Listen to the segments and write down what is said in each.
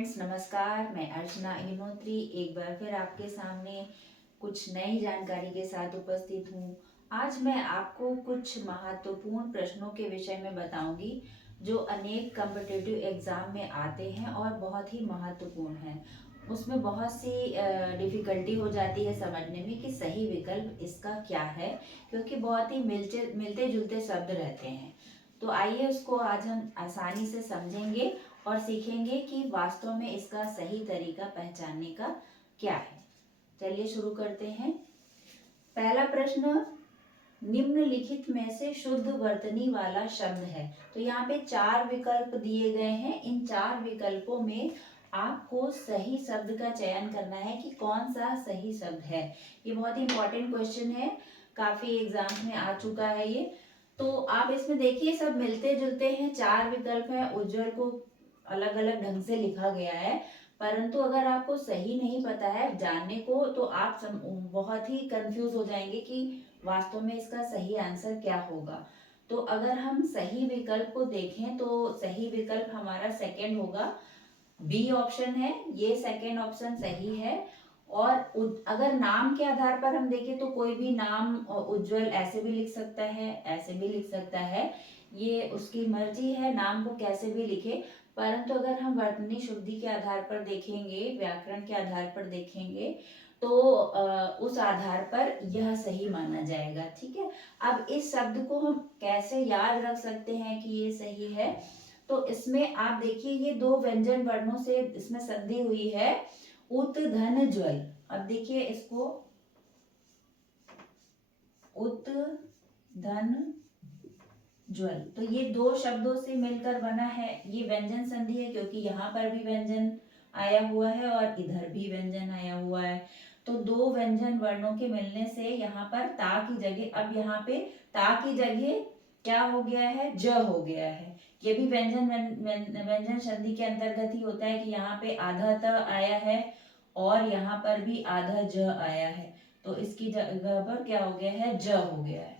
Friends, नमस्कार। मैं अर्चना अग्निहोत्री एक बार फिर आपके सामने कुछ नई जानकारी के साथ उपस्थित हूँ। आज मैं आपको कुछ महत्वपूर्ण प्रश्नों के विषय में बताऊंगी जो अनेक कॉम्पिटिटिव एग्जाम में आते हैं और बहुत ही महत्वपूर्ण हैं। उसमें बहुत सी डिफिकल्टी हो जाती है समझने में कि सही विकल्प इसका क्या है, क्योंकि बहुत ही मिलते मिलते जुलते शब्द रहते हैं। तो आइए उसको आज हम आसानी से समझेंगे और सीखेंगे कि वास्तव में इसका सही तरीका पहचानने का क्या है। चलिए शुरू करते हैं। पहला प्रश्न, निम्नलिखित में से शुद्ध वर्तनी वाला शब्द है। तो यहाँ पे 4 विकल्प दिए गए हैं। इन 4 विकल्पों में आपको सही शब्द का चयन करना है कि कौन सा सही शब्द है। ये बहुत ही इंपॉर्टेंट क्वेश्चन है, काफी एग्जाम में आ चुका है ये। तो आप इसमें देखिए सब मिलते जुलते हैं, 4 विकल्प हैं। उज्जवल को अलग अलग ढंग से लिखा गया है, परंतु अगर आपको सही नहीं पता है जानने को तो आप बहुत ही कंफ्यूज हो जाएंगे कि वास्तव में इसका सही आंसर क्या होगा। तो अगर हम सही विकल्प को देखें तो सही विकल्प हमारा सेकंड होगा, बी ऑप्शन है। ये सेकंड ऑप्शन सही है। और अगर नाम के आधार पर हम देखें तो कोई भी नाम उज्जवल ऐसे भी लिख सकता है, ऐसे भी लिख सकता है, ये उसकी मर्जी है नाम को कैसे भी लिखे। परंतु अगर हम वर्तनी शुद्धि के आधार पर देखेंगे, व्याकरण के आधार पर देखेंगे तो उस आधार पर यह सही माना जाएगा। ठीक है। अब इस शब्द को हम कैसे याद रख सकते हैं कि ये सही है, तो इसमें आप देखिए ये 2 व्यंजन वर्णों से इसमें संधि हुई है, उत धन ज्वल। अब देखिए इसको, उत धन ज्वल, तो ये 2 शब्दों से मिलकर बना है। ये व्यंजन संधि है क्योंकि यहाँ पर भी व्यंजन आया हुआ है और इधर भी व्यंजन आया हुआ है। तो 2 व्यंजन वर्णों के मिलने से यहाँ पर ता की जगह, अब यहाँ पे ता की जगह क्या हो गया है, ज हो गया है। ये भी व्यंजन व्यंजन संधि के अंतर्गत ही होता है कि यहाँ पे आधा त आया है और यहाँ पर भी आधा ज आया है, तो इसकी जगह पर क्या हो गया है, ज हो गया है।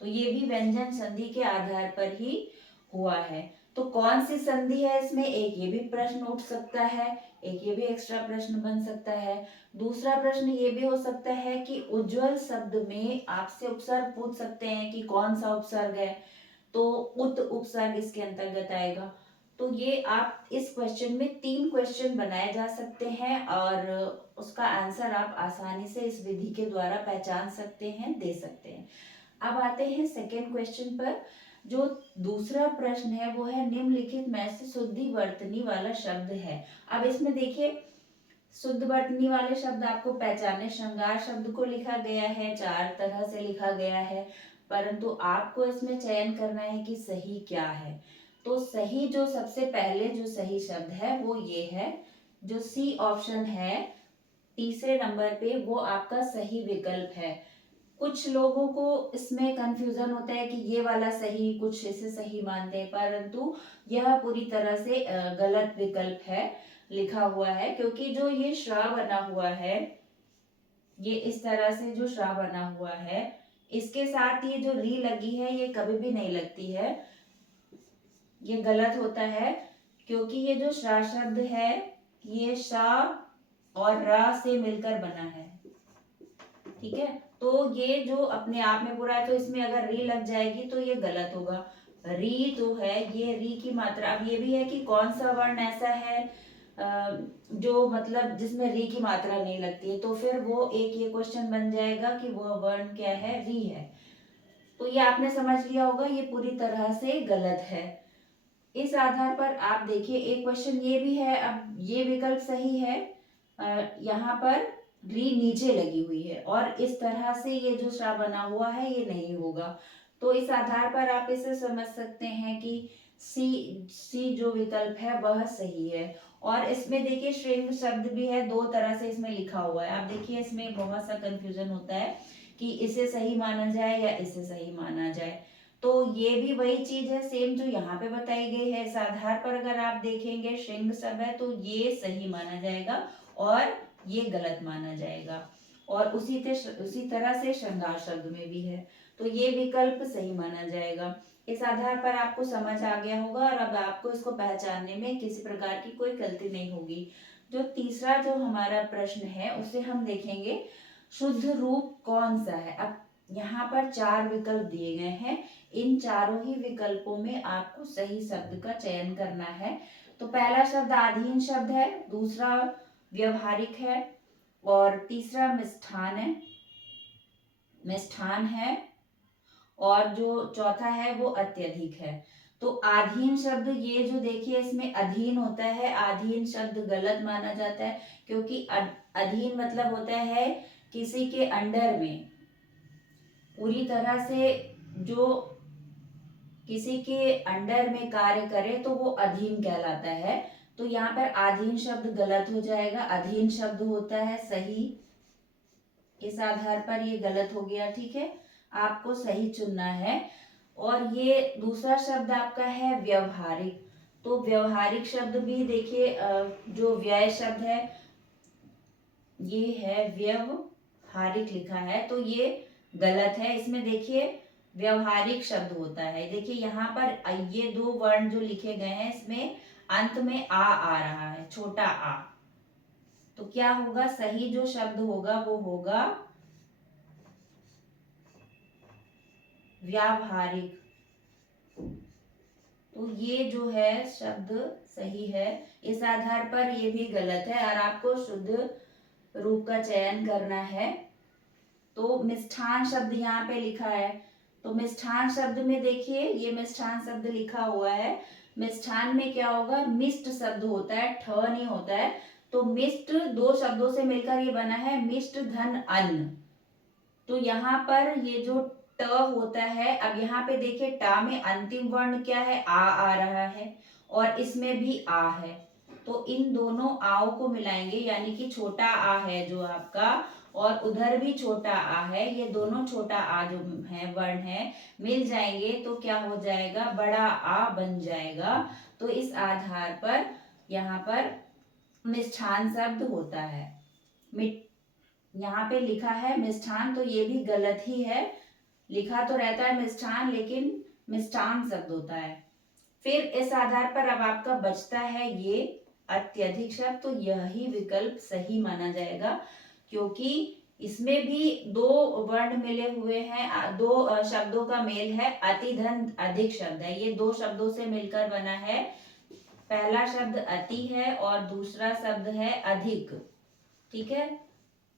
तो ये भी व्यंजन संधि के आधार पर ही हुआ है। तो कौन सी संधि है इसमें, एक ये भी प्रश्न उठ सकता है, एक ये भी एक्स्ट्रा प्रश्न बन सकता है। दूसरा प्रश्न ये भी हो सकता है कि उज्जवल शब्द में आपसे उपसर्ग पूछ सकते हैं कि कौन सा उपसर्ग है, तो उत उपसर्ग इसके अंतर्गत आएगा। तो ये आप इस क्वेश्चन में 3 क्वेश्चन बनाए जा सकते हैं और उसका आंसर आप आसानी से इस विधि के द्वारा पहचान सकते हैं, दे सकते हैं। अब आते हैं सेकेंड क्वेश्चन पर। जो दूसरा प्रश्न है वो है, निम्नलिखित में से शुद्धि वर्तनी वाला शब्द है। अब इसमें देखिए शुद्ध वर्तनी वाले शब्द आपको पहचाने, श्रृंगार शब्द को लिखा गया है, 4 तरह से लिखा गया है, परंतु आपको इसमें चयन करना है कि सही क्या है। तो सही जो सबसे पहले जो सही शब्द है वो ये है, जो सी ऑप्शन है तीसरे नंबर पे, वो आपका सही विकल्प है। कुछ लोगों को इसमें कंफ्यूजन होता है कि ये वाला सही, कुछ इसे सही मानते हैं, परंतु यह पूरी तरह से गलत विकल्प है, लिखा हुआ है। क्योंकि जो ये श्रा बना हुआ है, ये इस तरह से जो श्रा बना हुआ है, इसके साथ ये जो री लगी है ये कभी भी नहीं लगती है, ये गलत होता है। क्योंकि ये जो श्रा शब्द है ये शा और रा से मिलकर बना है। ठीक है। तो ये जो अपने आप में पूरा है, तो इसमें अगर री लग जाएगी तो ये गलत होगा। री तो है, ये री की मात्रा। अब ये भी है कि कौन सा वर्ण ऐसा है जो मतलब जिसमें री की मात्रा नहीं लगती है, तो फिर वो एक ये क्वेश्चन बन जाएगा कि वो वर्ण क्या है, री है। तो ये आपने समझ लिया होगा, ये पूरी तरह से गलत है। इस आधार पर आप देखिए एक क्वेश्चन ये भी है। अब ये विकल्प सही है, यहाँ पर री नीचे लगी हुई है और इस तरह से ये जो श्रा बना हुआ है ये नहीं होगा। तो इस आधार पर आप इसे समझ सकते हैं कि सी जो विकल्प है वह सही है। और इसमें देखिए श्रृंग शब्द भी है, 2 तरह से इसमें लिखा हुआ है। आप देखिए इसमें बहुत सा कंफ्यूजन होता है कि इसे सही माना जाए या इसे सही माना जाए। तो ये भी वही चीज है सेम जो यहाँ पे बताई गई है। इस आधार पर अगर आप देखेंगे श्रृंग शब्द है तो ये सही माना जाएगा और ये गलत माना जाएगा। और उसी तरह से श्रृंगार शब्द में भी है, तो ये विकल्प सही माना जाएगा। इस आधार पर आपको समझ आ गया होगा और अब आपको इसको पहचानने में किसी प्रकार की कोई गलती नहीं होगी। जो तीसरा जो हमारा प्रश्न है उसे हम देखेंगे, शुद्ध रूप कौन सा है। अब यहाँ पर 4 विकल्प दिए गए हैं, इन चारों ही विकल्पों में आपको सही शब्द का चयन करना है। तो पहला शब्द आधीन शब्द है, दूसरा व्यवहारिक है और तीसरा मिष्ठान है और जो चौथा है वो अत्यधिक है। तो आधीन शब्द, ये जो देखिए इसमें अधीन होता है, आधीन शब्द गलत माना जाता है क्योंकि अधीन मतलब होता है किसी के अंडर में, पूरी तरह से जो किसी के अंडर में कार्य करे तो वो अधीन कहलाता है। तो यहाँ पर आधीन शब्द गलत हो जाएगा, अधीन शब्द होता है सही। इस आधार पर ये गलत हो गया, ठीक है, आपको सही चुनना है। और ये दूसरा शब्द आपका है व्यवहारिक। तो व्यवहारिक शब्द भी देखिए, जो व्यय शब्द है ये है व्यवहारिक लिखा है, तो ये गलत है। इसमें देखिए व्यवहारिक शब्द होता है, देखिए यहाँ पर ये 2 वर्ण जो लिखे गए हैं इसमें अंत में आ रहा है, छोटा आ। तो क्या होगा, सही जो शब्द होगा वो होगा व्यावहारिक। तो ये जो है शब्द सही है, इस आधार पर ये भी गलत है और आपको शुद्ध रूप का चयन करना है। तो मिष्ठान शब्द यहाँ पे लिखा है, तो मिष्ठान शब्द में देखिए ये मिष्ठान शब्द लिखा हुआ है, मिष्ठान में क्या होगा, मिष्ट शब्द होता है, ठ नहीं होता है। तो मिष्ट 2 शब्दों से मिलकर ये बना है मिष्ट धन अन्न। तो यहाँ पर ये जो ट होता है, अब यहाँ पे देखिए टा में अंतिम वर्ण क्या है, आ रहा है और इसमें भी आ है। तो इन दोनों आओ को मिलाएंगे, यानी कि छोटा आ है जो आपका और उधर भी छोटा आ है, ये दोनों छोटा आ जो है वर्ण है मिल जाएंगे तो क्या हो जाएगा, बड़ा आ बन जाएगा। तो इस आधार पर यहाँ पर मिष्ठान शब्द होता है। यहाँ पे लिखा है मिष्ठान, तो ये भी गलत ही है, लिखा तो रहता है मिष्ठान लेकिन मिष्ठान शब्द होता है। फिर इस आधार पर अब आपका बचता है ये अत्यधिक शब्द, तो यही विकल्प सही माना जाएगा क्योंकि इसमें भी 2 वर्ण मिले हुए हैं, 2 शब्दों का मेल है, अति धन अधिक शब्द है, ये 2 शब्दों से मिलकर बना है। पहला शब्द अति है और दूसरा शब्द है अधिक, ठीक है।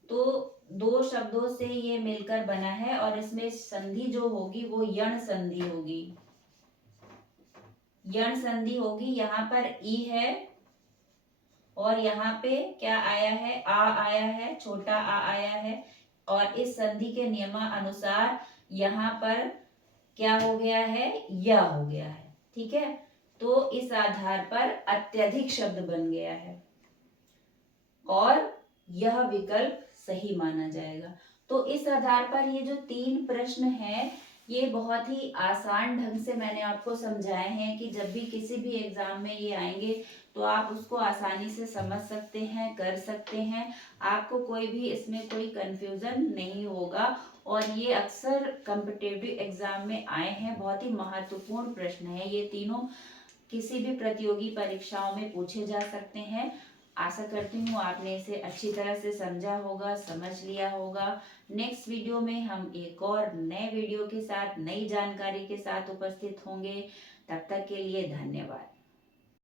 तो 2 शब्दों से ये मिलकर बना है और इसमें संधि जो होगी वो यण संधि होगी, यण संधि होगी। यहाँ पर ई है और यहाँ पे क्या आया है, आ आया है, छोटा आ आया है और इस संधि के नियमानुसार यहाँ पर क्या हो गया है, या हो गया है, ठीक है। तो इस आधार पर अत्यधिक शब्द बन गया है और यह विकल्प सही माना जाएगा। तो इस आधार पर ये जो 3 प्रश्न हैं ये बहुत ही आसान ढंग से मैंने आपको समझाए हैं कि जब भी किसी भी एग्जाम में ये आएंगे तो आप उसको आसानी से समझ सकते हैं, कर सकते हैं, आपको कोई भी इसमें कोई कंफ्यूजन नहीं होगा। और ये अक्सर कॉम्पिटिटिव एग्जाम में आए हैं, बहुत ही महत्वपूर्ण प्रश्न है ये तीनों, किसी भी प्रतियोगी परीक्षाओं में पूछे जा सकते हैं। आशा करती हूँ आपने इसे अच्छी तरह से समझा होगा, समझ लिया होगा। नेक्स्ट वीडियो में हम एक और नए वीडियो के साथ, नई जानकारी के साथ उपस्थित होंगे। तब तक के लिए धन्यवाद।